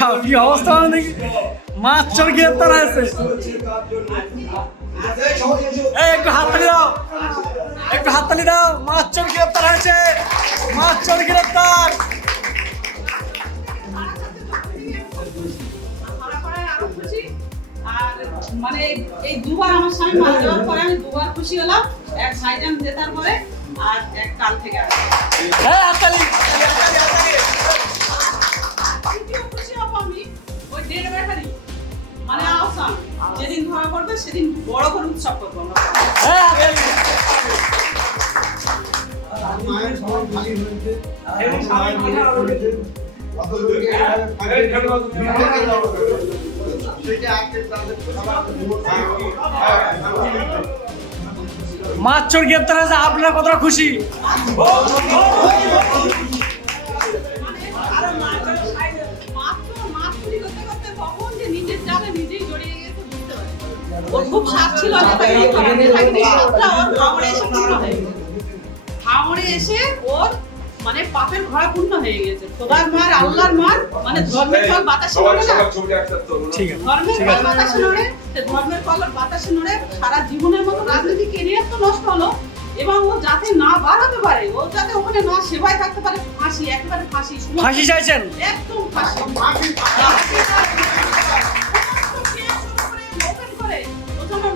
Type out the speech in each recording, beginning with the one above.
কি অবস্থা নাকি মাছ চোর গ্রেপ্তার হয়েছে। একটু হাততালি দাও, একটু হাততালি দাও। মাছ চোর গ্রেপ্তার হয়েছে, মাছ চোর গ্রেপ্তার। মানে এই দুবার আমার স্বামী মারা যাওয়ার পরে আমি দুবার খুশি হলাম, এক ভাইজান জেতার পরে আর এক কাল থেকে হ্যাঁ হাততালি। খুশি হব আমি ওই ডেট ব্যাটারি মানে আসাম যেদিন ধরা পড়বে সেদিন বড় করে উৎসব করবো আমরা। হ্যাঁ হাততালি। মায়ের সবার ভালো হয়েছে এবং মায়ের মাছ চোর গ্রেপ্তার হয়েছে, আপনারা কতটা খুশি? খুব সাপ ছিল হাওড়ে এসে ওর মানে পাপের ঘোড়া পূর্ণ হয়ে গেছে। খোদার মার আল্লাহর মার মানে ধর্মের ফল বাতাসে নড়ে না, ধর্মের ফল বাতাসে নড়ে, ধর্মের ফল বাতাসে নড়ে সারা জীবনের মতো রাজনৈতিক ক্যারিয়ার তো নষ্ট হলো এবং ও যাতে না বার হতে পারে, ও যাতে ওখানে না সেবায় থাকতে পারে। ফাঁসি, একেবারে ফাঁসি। ফাঁসি চাইছেন? একদম ফাঁসি।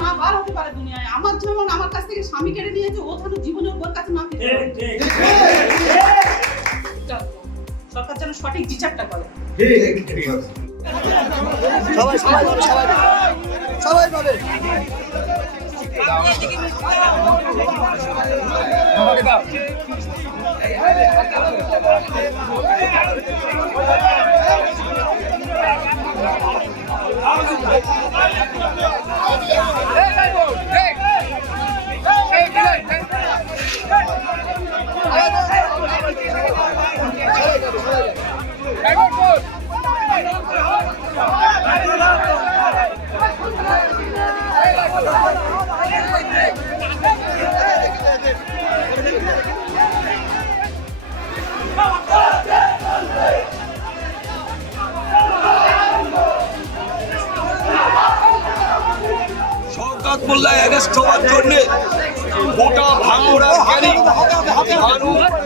না বার হতে পারে দুনিয়ায়। আমার যেমন আমার কাছ থেকে স্বামী কেড়ে নিয়েছে, ও যেন জীবনের ওর কাছে না ফিরে। সরকার যেন সঠিক বিচারটা করে। সবাই সবাই সবাই সবাই পাবে। শওকত মোল্লা অ্যারেস্ট হওয়ার জন্য গোটা ভাঙড়ার ক্যানিং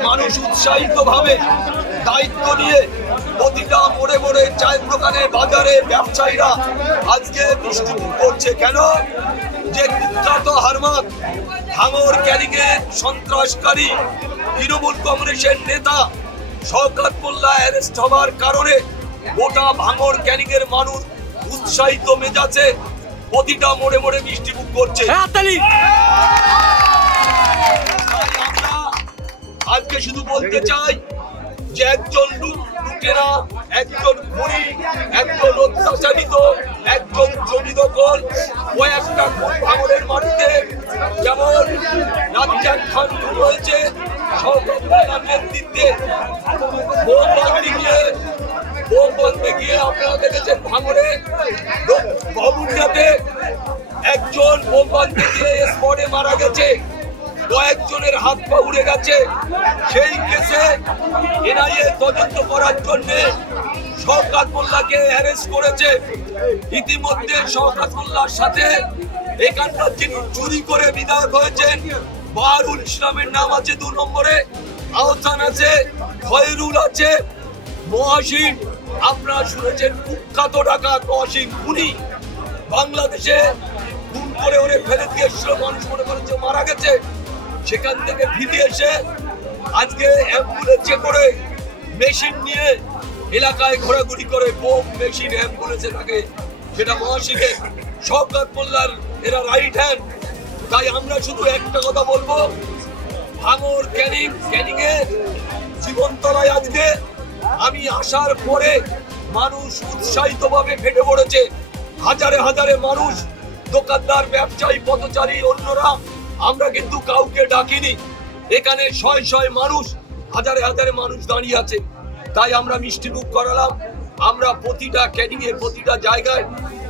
মানুষ উৎসাহিত ভাবে দায়িত্ব নিয়ে প্রতিটা মোড়ে মোড়ে চায়ের দোকানে বাজারে ব্যবসায়ীরা আজকে মিষ্টিমুখ করছে। কেন? যে কুখ্যাত হারমাত ভাঙড় ক্যানিং এর সন্ত্রাসকারী তৃণমূল কংগ্রেসের নেতা শওকত মোল্লা অ্যারেস্ট হওয়ার কারণে গোটা ভাঙড় ক্যানিং এর মানুষ উৎসাহিত মেজাজে প্রতিটা মোড়ে মোড়ে মিষ্টিমুখ করছে। হাততালি। আমরা আজকে শুধু বলতে চাই যে একজন লুটেরা, একজন খুনি, একজন অত্যাচারিত, একজন জমি দখল ও একটা ভাঙড়ের মাটিতে যেমন রাজ্জাক খান হয়েছে শওকত মোল্লার নেতৃত্বে বোম বন্ধে গিয়ে আপনারা দেখেছেন ভাঙড়ে ভবনটাতে একজন বোম বাঁধতে গিয়ে স্পটে মারা গেছে, কয়েকজনের হাত পা উড়ে গেছে। সেই কেসে এনআইএ তদন্ত করার জন্য শওকত মোল্লাকে অ্যারেস্ট করেছে। ইতিমধ্যে শওকত মোল্লার সাথে এখানকার যিনি চুরি করে বিধায়ক হয়েছেন বাহারুল ইসলামের নাম আছে 2 নম্বরে, আহসান আছে, খয়রুল আছে, মহাসিন আপনারা শুনেছেন কুখ্যাত ডাকাত মহাসিন খুনি বাংলাদেশে খুন করে ওরে ফেলে দিয়েছিল, মানুষ মনে করেছে মারা গেছে। সেখান থেকে ফিরে এসে আজকে অ্যাম্বুলেন্সে করে মেশিন নিয়ে এলাকায় ঘোরাঘুরি করে বোম মেশিন অ্যাম্বুলেন্সে থাকে, সেটা মহাসিনের শওকত মোল্লার এরা রাইট হ্যান্ড। তাই আমরা শুধু একটা কথা বলবো, ভাঙড় ক্যানিং এর জীবনতলায় আজকে আমি আসার পরে মানুষ উৎসাহিত ভাবে ফেটে পড়েছে। হাজারে হাজারে মানুষ, দোকানদার, ব্যবসায়ী, পথচারী, অন্যরা, আমরা কিন্তু কাউকে ডাকিনি। এখানে শয় শয় মানুষ, হাজারে হাজারে মানুষ দাঁড়িয়ে আছে। তাই আমরা মিষ্টিমুখ করালাম। আমরা প্রতিটা ক্যানিং এ প্রতিটা জায়গায়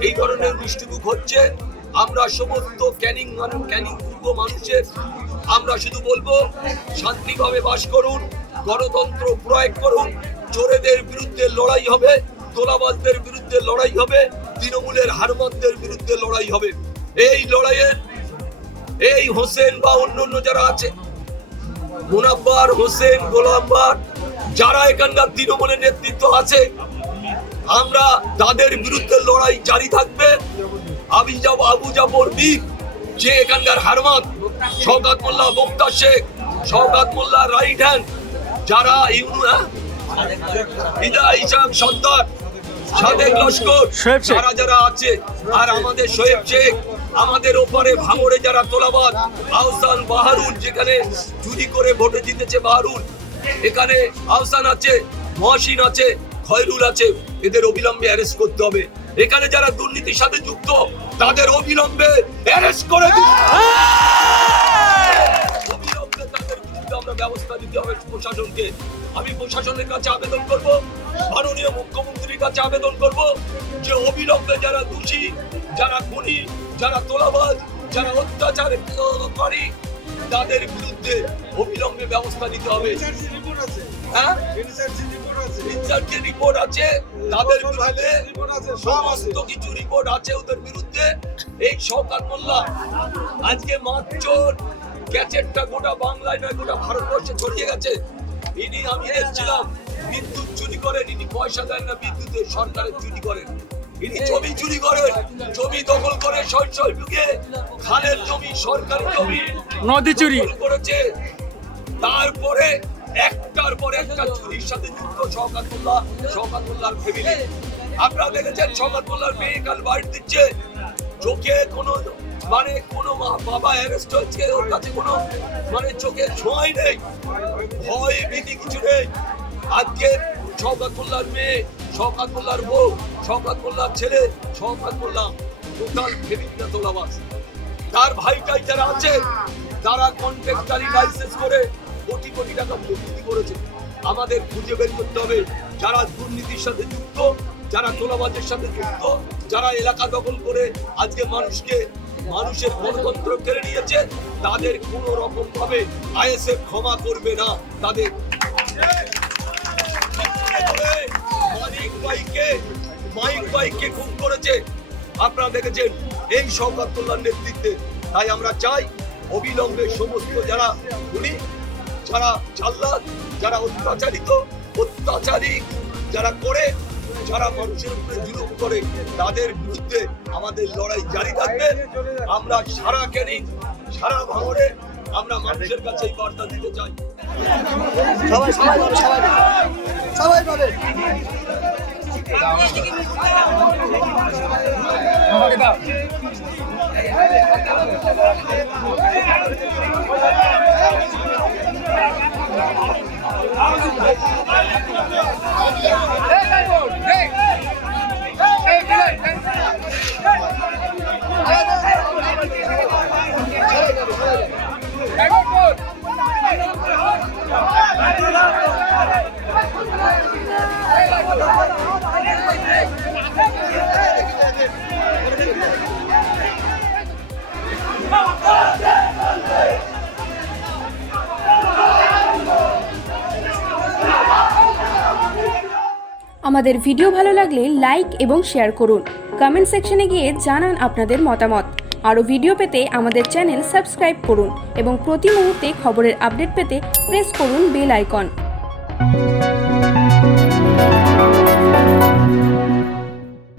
এই ধরনের মিষ্টিমুখ হচ্ছে। আমরা সমস্ত ক্যানিং পূর্ব মানুষের আমরা শুধু বলবো শান্তিভাবে বাস করুন, গণতন্ত্র প্রয়োগ করুন, চোরেদের বিরুদ্ধে লড়াই হবে, তোলাবাজদের বিরুদ্ধে লড়াই হবে, তৃণমূলের হারমাতদের বিরুদ্ধে লড়াই হবে। এই লড়াইয়ের এই হোসেন বা অন্যান্য যারা আছে, মুনাব্বার হোসেন, গোলামবার, যারা এখানকার তৃণমূলের নেতৃত্ব আছে, আমরা তাদের বিরুদ্ধে লড়াই জারি থাকবে। আবু জাফর বীর যে এখানকার হারমাত, শওকত মোল্লা, মুক্তার শেখ, শওকত মোল্লা রাইট হ্যান্ড, যারা ইসাক সর্দার, সাদেক লস্কর, যারা আছে, আর আমাদের শোয়েব শেখ, আমাদের ওপারে ভাঙড়ে যারা তোলাবাদ, আহসান, বাহারুল, যেখানে চুরি করে ভোটে জিতেছে বাহারুল, এখানে আহসান আছে, মহসিন আছে, খয়রুল আছে, এদের অবিলম্বে অ্যারেস্ট করতে হবে। এখানে যারা দুর্নীতির সাথে যুক্ত তাদের অবিলম্বে অ্যারেস্ট করে দিতে হবে। অবিলম্বে তাদের বিরুদ্ধে আমরা ব্যবস্থা নিতে হবে প্রশাসনকে। আমি প্রশাসনের কাছে আবেদন করব, মাননীয় মুখ্যমন্ত্রীর কাছে আবেদন করব যে অবিলম্বে যারা দোষী, যারা খুনি, যারা তোলাবাজ, যারা অত্যাচারকারী, তাদের বিরুদ্ধে অবিলম্বে ব্যবস্থা নিতে হবে। হ্যাঁ, রিপোর্ট আছে, তাদের বিরুদ্ধে সমস্ত কিছু রিপোর্ট আছে ওদের বিরুদ্ধে। এই শওকত মোল্লা আজকে মাত্র গ্যাজেটটা গোটা বাংলায় নয়, গোটা ভারতবর্ষে ছড়িয়ে গেছে। ইনি, আমি দেখছিলাম, বিদ্যুৎ চুরি করেন, ইনি পয়সা দেন না, বিদ্যুতের সরকারের চুরি করেন, ইনি জমি চুরি করেন, জমি দখল করে শৈশব যুগে খালের জমি, সরকারি জমি, নদী চুরি করেছে। তারপরে একটার পর একটা চুরির সাথে যুক্ত শওকত মোল্লার ফ্যামিলি। আপনারা দেখেছেন শওকত মোল্লার মেয়ে কাল বাইট দিচ্ছে, চোখে কোনো কোনো বাবা অ্যারেস্ট হচ্ছে, ওর কাছে কোনো চোখে ছোঁয়াই নেই, ভয় ভীতি কিছু নেই। আজকে শওকত মোল্লার মেয়ে, শওকত মোল্লার বউ, শওকত মোল্লার ছেলে, শওকত মোল্লা, টোটাল ফ্যামিলিটা তোলাবাজ। তার ভাইটাই যারা আছে, তারা কন্ট্রাক্টরি লাইসেন্স করে কোটি কোটি টাকা দুর্নীতি করেছে। আমাদের খুঁজে বের করতে হবে যারা দুর্নীতির সাথে যুক্ত, যারা তোলাবাজের সাথে যুক্ত, যারা এলাকা দখল করে আজকে মানুষের গণতন্ত্র কেড়ে নিয়েছে, তাদের কোন রকম ভাবে আইএসএফ ক্ষমা করবে না। তাদের মাইক ভাইকে খুন করেছে, আপনারা দেখেছেন এই শওকত মোল্লার নেতৃত্বে। তাই আমরা চাই অবিলম্বে সমস্ত যারা খুনি, যারা জাল্লাদ, যারা অত্যাচারী যারা করে, যারা মানুষের উপরে জুলুম করে, তাদের বিরুদ্ধে আমাদের লড়াই জারি থাকবে। আমরা সারা ক্যানিং, সারা ভাঙড়ে আমরা মানুষের কাছে এই বার্তা দিতে চাই। সবাই পাবে। আমাদের ভিডিও ভালো লাগলে লাইক এবং শেয়ার করুন। কমেন্ট সেকশনে গিয়ে জানান আপনাদের মতামত। আরও ভিডিও পেতে আমাদের চ্যানেল সাবস্ক্রাইব করুন এবং প্রতি মুহূর্তে খবরের আপডেট পেতে প্রেস করুন বেল আইকন।